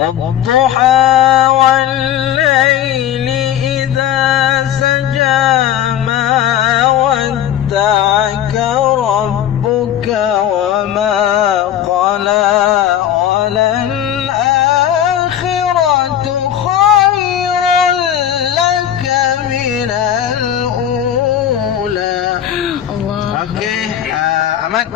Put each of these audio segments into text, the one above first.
والضحى والليل إذا سجى ما ودعك ربك وما قلى وللآخرة خير لك من الأولى. Allah. Okey, Ahmad.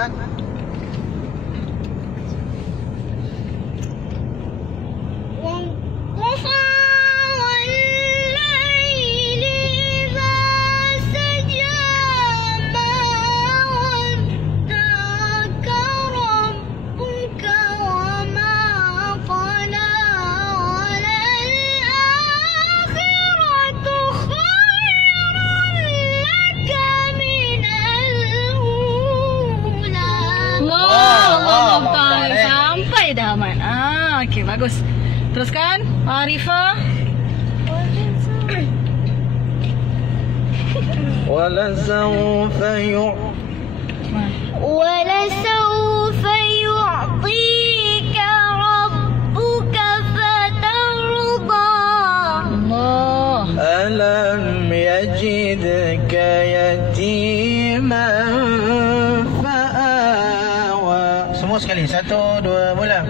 Sampai dah Ahmad. Okey, bagus. Teruskan, Arifah. ولسوف يعطيك ربك فترضى. Allah. ألم يجدك يتيما فآوى. Semua sekali, 1, 2, mula.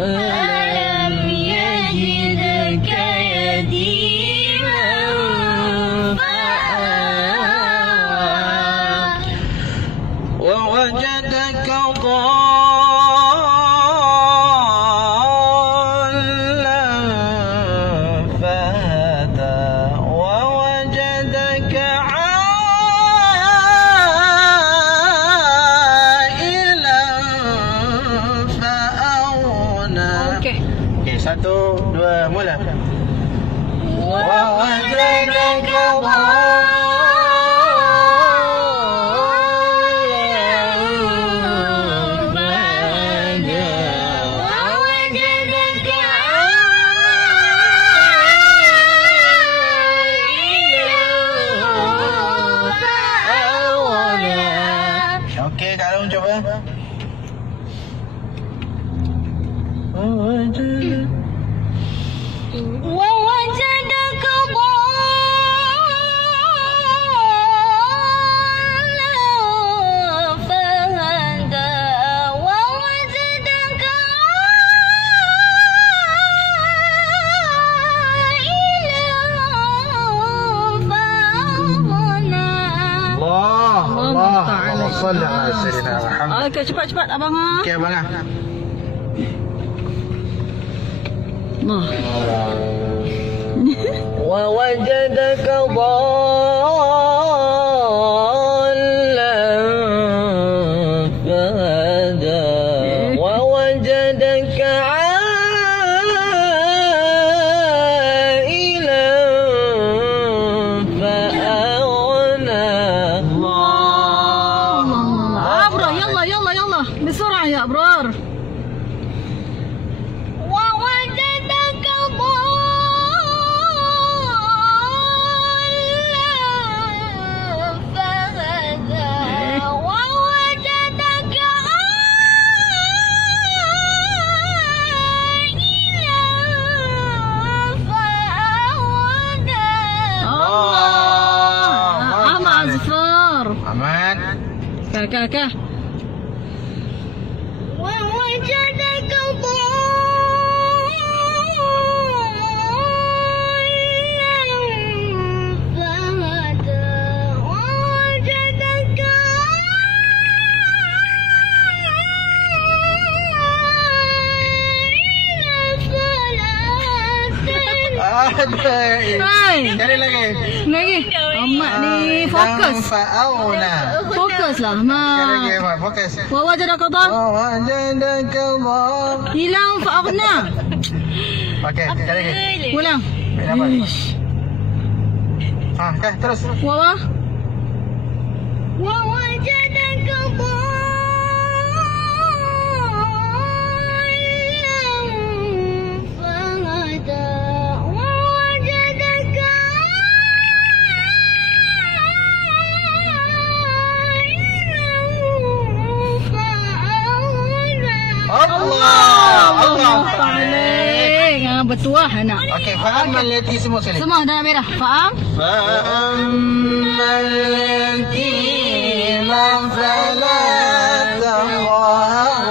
ألم يجدك يتيما فآوى ووجدك ضالا فهدى ووجدك عائلا فأغنى. Okey. Okey, 1, 2, mula. ووجدك Okey, Kak Long cuba. ووجدك ضالا فهدى ووجدك عائلا فأغنى. Allah, Allah Ta'ala. Allah salli ala sayyidina Muhammad. Okey, cepat-cepat abang. Okey, abang ah. Allah. ووجدك ضالا فهدى ووجدك عائلا فأغنى. Allah. Abrar, yalla yalla yalla. بسرعة يا أبرار. ووجدك ضالا فهدى ووجدك عائلا فأغنى. Allah. Ahmad Azfar. Ahmad. Kah. ووجدك ضالا فهدى ووجدك Sekali lagi. Lagi. Ahmad ni fokus. Fa'auna. Fokus lah Sekali lagi, Ahmad. Ahmad. Fokus. Wawajadaka dhal. Wawajadaka dhal. Hilang fa'aghna. Okey, sekali lagi. Ulang. Ish. Okay, terus. Wawa. ووجدك ضالا فهدى ووجدك عائلا فأغنى. Allah. Allah. bertuah anak. Okey, faham al-yatim semua sekali. Semua dah merah. Faham? فأما اليتيم فلا تقهر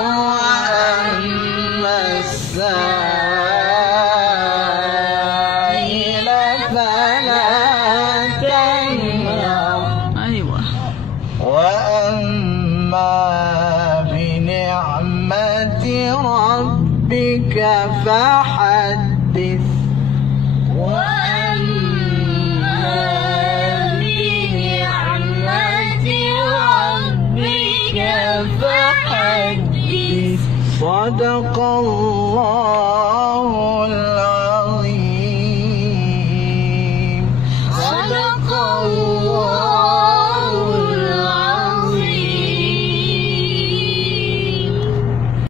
وأما السائل فلا تنهر Aywa. وأما بنعمة ربك فحدث وأما بنعمة ربك فحدث صدق الله